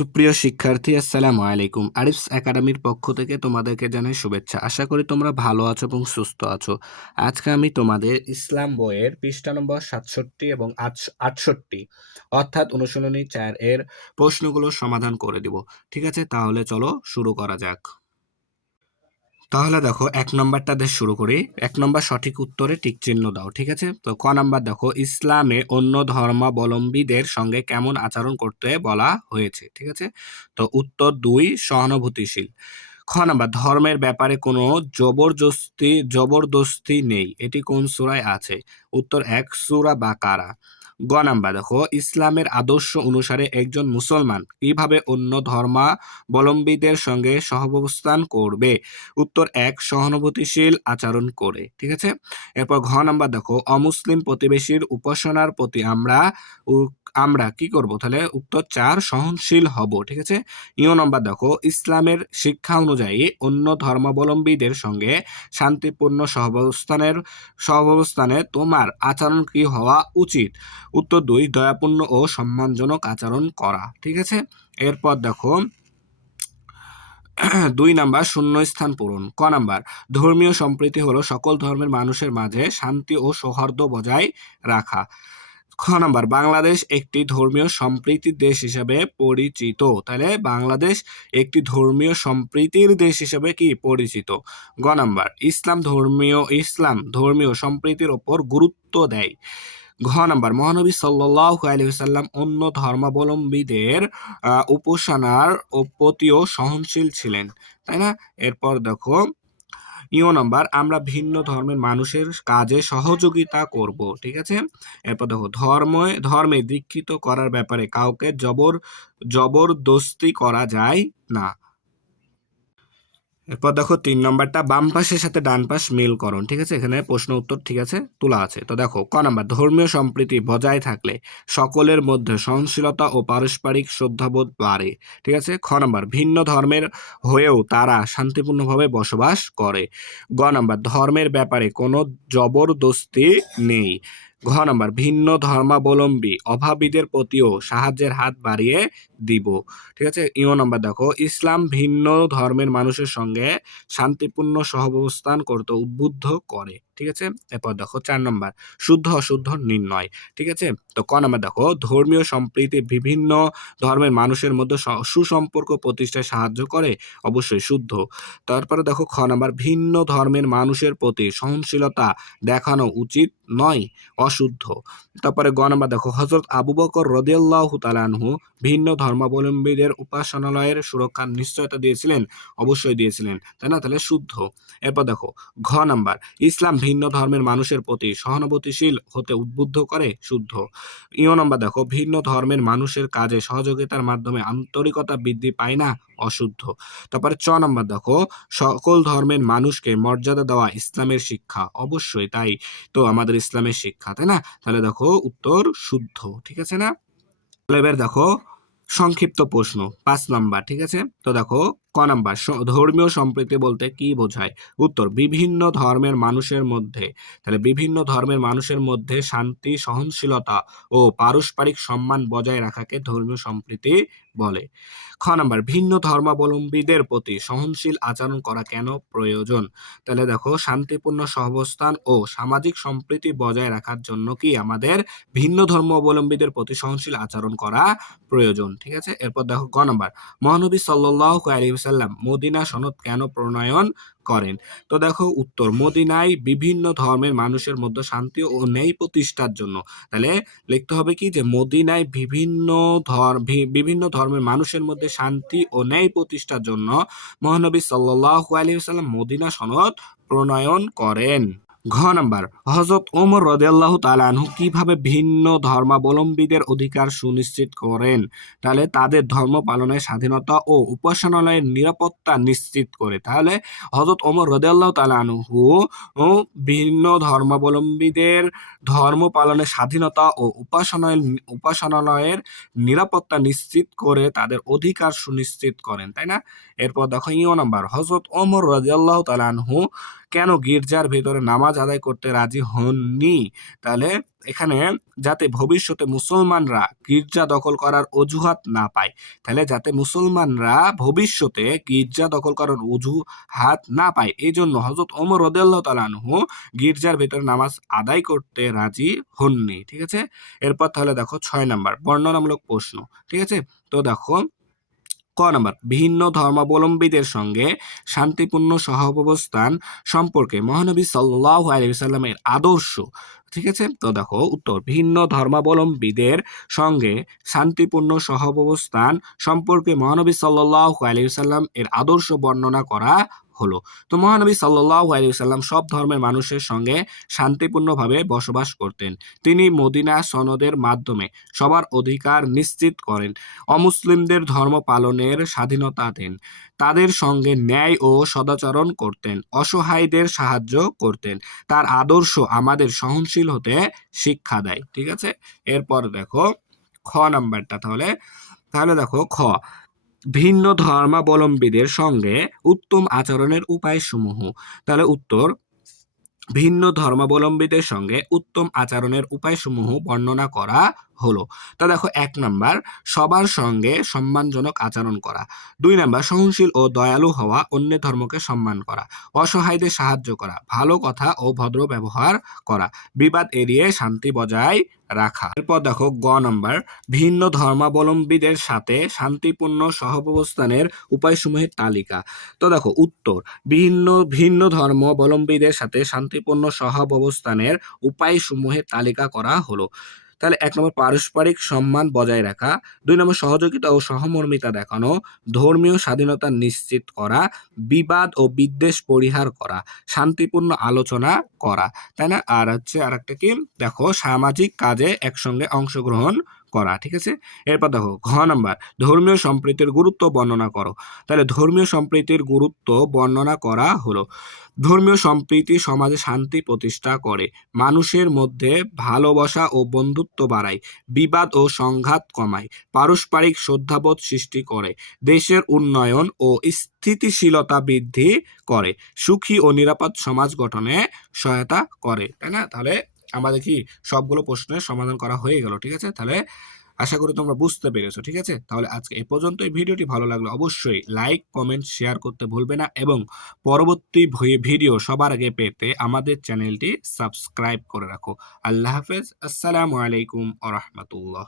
সুপ্রিয় শিক্ষার্থী, আসসালামু আলাইকুম। আরিফস একাডেমির পক্ষ থেকে তোমাদেরকে জানাই শুভেচ্ছা। আশা করি তোমরা ভালো আছো এবং সুস্থ আছো। আজকে আমি তোমাদের ইসলাম বইয়ের পৃষ্ঠা নম্বর সাতষট্টি এবং আটষট্টি অর্থাৎ অনুশীলনী চার এর প্রশ্নগুলো সমাধান করে দিব। ঠিক আছে? তাহলে চলো শুরু করা যাক। তাহলে দেখো এক নম্বরটা দিয়ে শুরু করি। এক নম্বর সঠিক উত্তরে টিক চিহ্ন দাও, ঠিক আছে? তো ক নাম্বার দেখো, ইসলামে অন্য ধর্মাবলম্বীদের সঙ্গে কেমন আচরণ করতে বলা হয়েছে, ঠিক আছে? তো উত্তর দুই, সহানুভূতিশীল। খ নাম্বার, ধর্মের ব্যাপারে কোনো জবরদস্তি জবরদস্তি নেই। এটি কোন সূরায় আছে? উত্তর এক, সুরা বা বাকারা। গ নাম্বার, দেখো, ইসলামের আদর্শ অনুসারে একজন মুসলমান কীভাবে অন্য ধর্মাবলম্বীদের সঙ্গে সহাবস্থান করবে? উত্তর এক, সহানুভূতিশীল আচরণ করে, ঠিক আছে? এরপর ঘ নাম্বার, দেখো, অমুসলিম প্রতিবেশীর উপাসনার প্রতি আমরা আমরা কি করব? তাহলে উত্তর চার, সহনশীল হব, ঠিক আছে? ইও নাম্বার দেখো, ইসলামের শিক্ষা অনুযায়ী অন্য ধর্মাবলম্বীদের সঙ্গে শান্তিপূর্ণ সহাবস্থানের, সহাবস্থানে তোমার আচরণ কি হওয়া উচিত? উত্তর দুই, দয়াপূর্ণ ও সম্মানজনক আচরণ করা, ঠিক আছে? এরপর দেখো, দুই নাম্বার শূন্য স্থান পূরণ, ক নাম্বার, ধর্মীয় সম্প্রীতি হলো সকল ধর্মের মানুষের মাঝে শান্তি ও সৌহার্দ্য বজায় রাখা। খ নাম্বার, বাংলাদেশ একটি ধর্মীয় সম্প্রীতির দেশ হিসাবে পরিচিত। তাহলে বাংলাদেশ একটি ধর্মীয় সম্প্রীতির দেশ হিসাবে কি পরিচিত? গ নাম্বার, ইসলাম ধর্মীয় ইসলাম ধর্মীয় সম্প্রীতির ওপর গুরুত্ব দেয়। ঘ নাম্বার, মহানবী সাল্লাহ আলহিসাল্লাম অন্য ধর্মাবলম্বীদের উপাসনার প্রতিও সহনশীল ছিলেন। তাই না? এরপর দেখো ইও নাম্বার, আমরা ভিন্ন ধর্মের মানুষের কাজে সহযোগিতা করব, ঠিক আছে? এরপর দেখো, ধর্ম, ধর্মে দীক্ষিত করার ব্যাপারে কাউকে জবর, জবরদস্তি করা যায় না। এরপর দেখো তিন নম্বরটা বাম পাশের সাথে ডান পাশ মিলকরণ ঠিক আছে? এখানে প্রশ্ন উত্তর ঠিক আছে, তোলা আছে। তো দেখো, ক নাম্বার, ধর্মীয় সম্প্রীতি বজায় থাকলে সকলের মধ্যে সহনশীলতা ও পারস্পরিক শ্রদ্ধাবোধ বাড়ে, ঠিক আছে? খ নাম্বার, ভিন্ন ধর্মের হয়েও তারা শান্তিপূর্ণভাবে বসবাস করে। গ নাম্বার, ধর্মের ব্যাপারে কোনো জবরদস্তি নেই। ঘ নাম্বার, ভিন্ন ধর্মাবলম্বী অভাবীদের প্রতিও সাহায্যের হাত বাড়িয়ে দিব। ঠিক আছে? ইও নম্বর দেখো, ইসলাম ভিন্ন ধর্মের মানুষের সঙ্গে শান্তিপূর্ণ সহাবস্থান করতে উদ্বুদ্ধ করে। ঠিক আছে? এরপর দেখো, চার নম্বর, শুদ্ধ অশুদ্ধ নির্ণয়। ঠিক আছে? তো ক নাম্বার দেখো, ধর্মীয় সম্প্রীতি বিভিন্ন ধর্মের মানুষের মধ্যে সুসম্পর্ক প্রতিষ্ঠায় সাহায্য করে, অবশ্যই শুদ্ধ। তারপরে দেখো, খ নাম্বার, ভিন্ন ধর্মের মানুষের প্রতি সহনশীলতা দেখানো উচিত নয় অশুদ্ধ। তারপরে গ নাম্বার দেখো হজরত আবু বকর রদিয়াল্লাহ তালানহু ভিন্ন ধর্মাবলম্বীদের উপাসনালয়ের সুরক্ষার নিশ্চয়তা দিয়েছিলেন, অবশ্যই দিয়েছিলেন, তাই না? তাহলে শুদ্ধ। এরপর দেখো, ঘ নাম্বার, ইসলাম ভিন্ন ধর্মের মানুষের প্রতি সহানুভূতিশীল হতে উদ্বুদ্ধ করে, শুদ্ধ। ইও নাম্বার দেখো, ভিন্ন ধর্মের মানুষের কাজে সহযোগিতার মাধ্যমে আন্তরিকতা বৃদ্ধি পায় না, অশুদ্ধ। তারপরে চ নাম্বার দেখো, সকল ধর্মের মানুষকে মর্যাদা দেওয়া ইসলামের শিক্ষা, অবশ্যই তাই তো আমাদের ইসলামের শিক্ষা। তাই না তাহলে দেখো উত্তর শুদ্ধ, ঠিক আছে না? তাহলে এবার দেখো সংক্ষিপ্ত প্রশ্ন, পাঁচ নাম্বার, ঠিক আছে? তো দেখো ক নাম্বার ধর্মীয় সম্প্রীতি বলতে কি বোঝায়? উত্তর, বিভিন্ন ধর্মের মানুষের মধ্যে। তাহলে বিভিন্ন ধর্মের মানুষের মধ্যে শান্তি, সহনশীলতা ও পারস্পরিক সম্মান বজায় রাখাকে ধর্মীয় সম্প্রীতি বলে। খ নাম্বার, ভিন্ন ধর্মাবলম্বীদের প্রতি সহনশীল আচরণ করা কেন প্রয়োজন? তাহলে দেখো, শান্তিপূর্ণ সহাবস্থান ও সামাজিক সম্প্রীতি বজায় রাখার জন্য কি আমাদের ভিন্ন ধর্মাবলম্বীদের প্রতি সহনশীল আচরণ করা প্রয়োজন? ঠিক আছে? এরপর দেখো গ নাম্বার, মহানবী সাল্লাহ আলী সাল্লাম মদিনা সনদ কেন প্রণয়ন করেন? তো দেখো উত্তর, মদিনায় বিভিন্ন ধর্মের মানুষের মধ্যে শান্তি ও ন্যায় প্রতিষ্ঠার জন্য। তাহলে লিখতে হবে কি যে, মদিনায় বিভিন্ন ধর্ম বিভিন্ন ধর্মের মানুষের মধ্যে শান্তি ও ন্যায় প্রতিষ্ঠার জন্য মহানবী সাল্লাহ আলী সাল্লাম মদিনা সনদ প্রণয়ন করেন। ঘ নাম্বার হজরত ওমর রদেল্লাহ তালানহু কীভাবে ভিন্ন ধর্মাবলম্বীদের অধিকার সুনিশ্চিত করেন? তাহলে তাদের ধর্ম পালনের স্বাধীনতা ও উপাসনালয়ের নিরাপত্তা নিশ্চিত করে। তাহলে হজরত ওমর রদেল্লাহ তালানহু ভিন্ন ধর্মাবলম্বীদের ধর্ম পালনের স্বাধীনতা ও উপাসনালয়, উপাসনালয়ের নিরাপত্তা নিশ্চিত করে তাদের অধিকার সুনিশ্চিত করেন, তাই না? এরপর দেখো ইও নাম্বার হজরত ওমর রাজিয়াল্লাহ তালানহু কেন গির্জার ভেতরে নামাজ আদায় করতে রাজি হননি? তাহলে এখানে যাতে ভবিষ্যতে মুসলমানরা গির্জা দখল করার অজুহাত না পায়, তাহলে যাতে মুসলমানরা ভবিষ্যতে গির্জা দখল করার অজুহাত না পায় এই জন্য হজরত ওমর রদেল্লাহ গির্জার ভেতরে নামাজ আদায় করতে রাজি হননি, ঠিক আছে? এরপর তাহলে দেখো ছয় নাম্বার বর্ণনামূলক প্রশ্ন, ঠিক আছে? তো দেখো নাম্বার, ভিন্ন ধর্মাবলম্বীদের সঙ্গে শান্তিপূর্ণ সহাবস্থান সম্পর্কে মহানবী সাল্লাহ আলিয়াল্লামের আদর্শ। ঠিক আছে? তো দেখো, উত্তর, ভিন্ন ধর্মাবলম্বীদের সঙ্গে শান্তিপূর্ণ সহাবস্থান সম্পর্কে মহানবী সাল্লাহ আলিয়াল্লাম এর আদর্শ বর্ণনা করা হলো। তো মহানবী সাল্লাহ আলাইসাল্লাম সব ধর্মের মানুষের সঙ্গে শান্তিপূর্ণভাবে বসবাস করতেন। তিনি মদিনা সনদের মাধ্যমে সবার অধিকার নিশ্চিত করেন। অমুসলিমদের ধর্ম পালনের স্বাধীনতা দেন। তাদের সঙ্গে ন্যায় ও সদাচরণ করতেন। অসহায়দের সাহায্য করতেন। তার আদর্শ আমাদের সহনশীল হতে শিক্ষা দেয়। ঠিক আছে? এরপর দেখো, খ নাম্বারটা তাহলে। তাহলে দেখো, খ। ভিন্ন ধর্মাবলম্বীদের সঙ্গে উত্তম আচরণের উপায় সমূহ তাহলে উত্তর, ভিন্ন ধর্মাবলম্বীদের সঙ্গে উত্তম আচরণের উপায় সমূহ বর্ণনা করা হলো। তা দেখো, এক নাম্বার, সবার সঙ্গে সম্মানজনক আচরণ করা। দুই নাম্বার, সহনশীল ও দয়ালু হওয়া, অন্য ধর্মকে সম্মান করা। অসহায়দের সাহায্য করা। ভালো কথা ও ভদ্র ব্যবহার করা। বিবাদ এড়িয়ে শান্তি বজায় রাখা। এরপর দেখো, গ নাম্বার, ভিন্ন ধর্মাবলম্বীদের সাথে শান্তিপূর্ণ সহাবস্থানের উপায়সমূহের তালিকা। তো দেখো, উত্তর, ভিন্ন ভিন্ন ধর্মাবলম্বীদের সাথে শান্তিপূর্ণ সহাবস্থানের উপায়সমূহের তালিকা করা হলো। তাহলে এক নম্বর পারস্পরিক সম্মান বজায় রাখা, দুই নম্বর সহযোগিতা ও সহমর্মিতা দেখানো, ধর্মীয় স্বাধীনতা নিশ্চিত করা, বিবাদ ও বিদ্বেষ পরিহার করা, শান্তিপূর্ণ আলোচনা করা। তাই না? আর হচ্ছে আর একটা কি? দেখো, সামাজিক কাজে একসঙ্গে অংশগ্রহণ করা, ঠিক আছে? এরপর দেখো, ঘ নাম্বার, ধর্মীয় সম্প্রীতির গুরুত্ব বর্ণনা করো। তাহলে ধর্মীয় সম্প্রীতির গুরুত্ব বর্ণনা করা হলো, ধর্মীয় সম্প্রীতি সমাজে শান্তি প্রতিষ্ঠা করে, মানুষের মধ্যে ভালোবাসা ও বন্ধুত্ব বাড়ায়, বিবাদ ও সংঘাত কমায়, পারস্পরিক শ্রদ্ধাবোধ সৃষ্টি করে, দেশের উন্নয়ন ও স্থিতিশীলতা বৃদ্ধি করে, সুখী ও নিরাপদ সমাজ গঠনে সহায়তা করে, তাই না? তাহলে আমাদের কি সবগুলো প্রশ্নের সমাধান করা হয়ে গেল, ঠিক আছে? তাহলে আশা করি তোমরা বুঝতে পেরেছ, ঠিক আছে? তাহলে আজকে এ পর্যন্ত এই ভিডিওটি ভালো লাগল অবশ্যই লাইক, কমেন্ট, শেয়ার করতে ভুলবে না এবং পরবর্তী ভিডিও সবার আগে পেতে আমাদের চ্যানেলটি সাবস্ক্রাইব করে রাখো। আল্লাহ হাফেজ। আসসালামু আলাইকুম আ রহমতুল্লাহ।